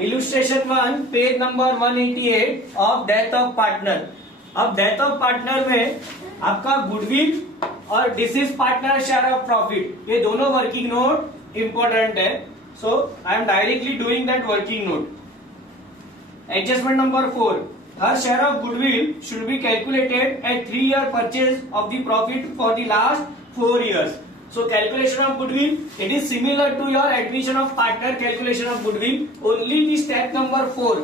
Illustration 1 page number 188 of death of partner. अब death of partner में आपका goodwill और deceased partner share of profit, ये दोनों वर्किंग नोट इंपॉर्टेंट है। So I am directly doing that working note. Adjustment number 4, her share of goodwill should be calculated at 3-year purchase of the profit for the last 4 years. So calculation of goodwill, it is similar to your admission of partner calculation of goodwill. Only the step number 4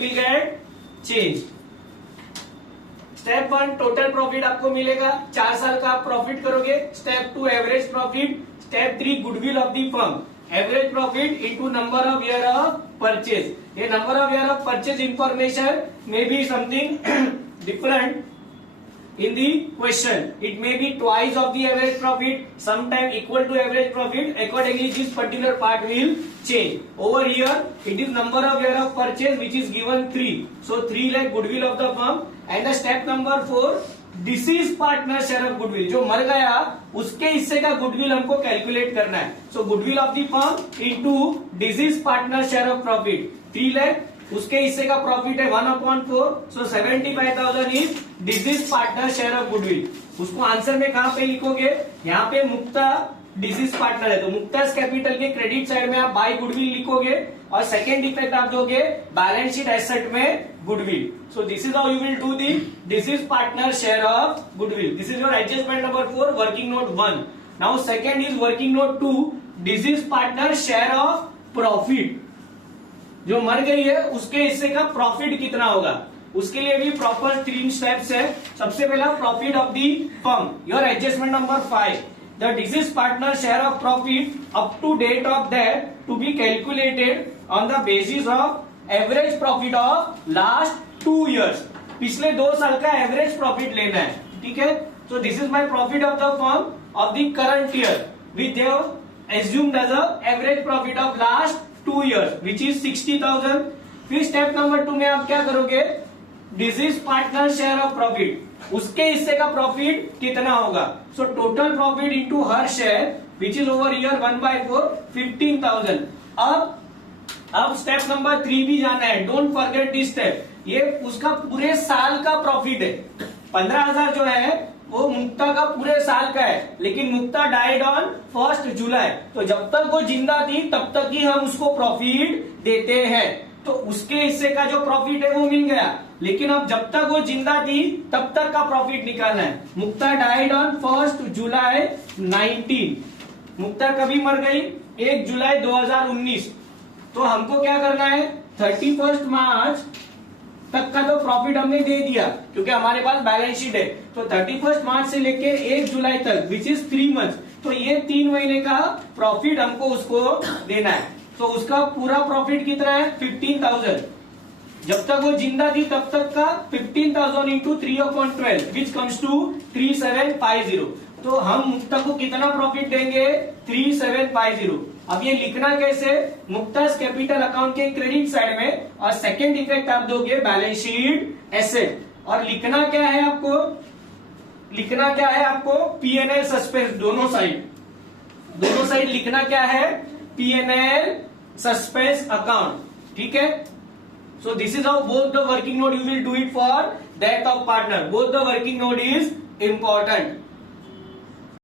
will get changed. Step 1 total profit आपको मिलेगा, 4 साल का आप profit करोगे। Step 2 average profit. Step 3 goodwill of the firm, average profit into number of year of purchase. ये number of year of purchase information may be something different in the question. It may be twice of the average profit, sometime equal to average profit. Accordingly, this particular part will change. Over here, it is number of year of purchase which is given 3. So 3 lakh goodwill of the firm. And the step number 4, deceased partner share of goodwill. जो मर गया उसके हिस्से का goodwill हमको calculate करना है। So goodwill of the firm into deceased partner share of profit 3 lakh, उसके हिस्से का प्रॉफिट है 1/4, सो 75,000 is disease partner share of goodwill. उसको आंसर में कहां पे लिखोगे, यहाँ पे मुक्ता डिसीज पार्टनर है तो मुक्तास कैपिटल के क्रेडिट साइड में आप बाय गुडविल लिखोगे और सेकेंड इफेक्ट आप दोगे बैलेंस शीट एसेट में goodwill. So this is how you will do the disease partner share of goodwill. This is your adjustment number 4 working note 1। Now second is working note 2, disease partner share of profit. जो मर गई है उसके हिस्से का profit कितना होगा, उसके लिए भी प्रॉपर 3 स्टेप्स है। सबसे पहला profit of the firm, your adjustment number 5, the deceased partner share of profit up to date of that to be calculated on the basis of average profit of last 2 years। पिछले 2 साल का average profit लेना है, ठीक है। So this is my profit of the firm of the current year with assumed as a average profit of last 2 years which is 60,000। फिर step number 2 में आप क्या करोगे, disease partner share of profit, उसके हिस्से का प्रॉफिट कितना होगा। So total profit into her share which is over year 1/4 15,000। अब स्टेप नंबर 3 भी जाना है, डोंट फॉरगेट दिस स्टेप। ये उसका पूरे साल का प्रॉफिट है। 15,000 जो है वो मुक्ता का पूरे साल का है, लेकिन मुक्ता डाइड ऑन 1 जुलाई, तो जब तक वो जिंदा थी तब तक ही हम उसको प्रॉफिट देते हैं। तो उसके हिस्से का जो प्रॉफिट है वो मिल गया, लेकिन अब जब तक वो जिंदा थी तब तक का प्रॉफिट निकालना है। मुक्ता डाइड ऑन 1 जुलाई 19। मुक्ता कभी मर गई, 1 जुलाई 2019। तो हमको क्या करना है, 31 मार्च तक का तो प्रॉफिट हमने दे दिया क्योंकि हमारे पास बैलेंस शीट है। तो 31 मार्च से लेके 1 जुलाई तक विच इज 3 months, तो ये 3 महीने का प्रॉफिट हमको उसको देना है। तो उसका पूरा प्रॉफिट कितना है 15,000। जब तक वो जिंदा थी तब तक का 15,000 इंटू 3/12 विच कम्स टू 3750। तो हम मुक्ता को कितना प्रॉफिट देंगे 3750। अब ये लिखना कैसे, मुक्तास कैपिटल अकाउंट के क्रेडिट साइड में और सेकेंड इफेक्ट आप दोगे बैलेंस शीट एसेट। और लिखना क्या है आपको, P&L सस्पेंस, दोनों साइड लिखना क्या है, P&L सस्पेंस अकाउंट, ठीक है। So this is how both the working note you will do it for death of partner. Both the working note is important.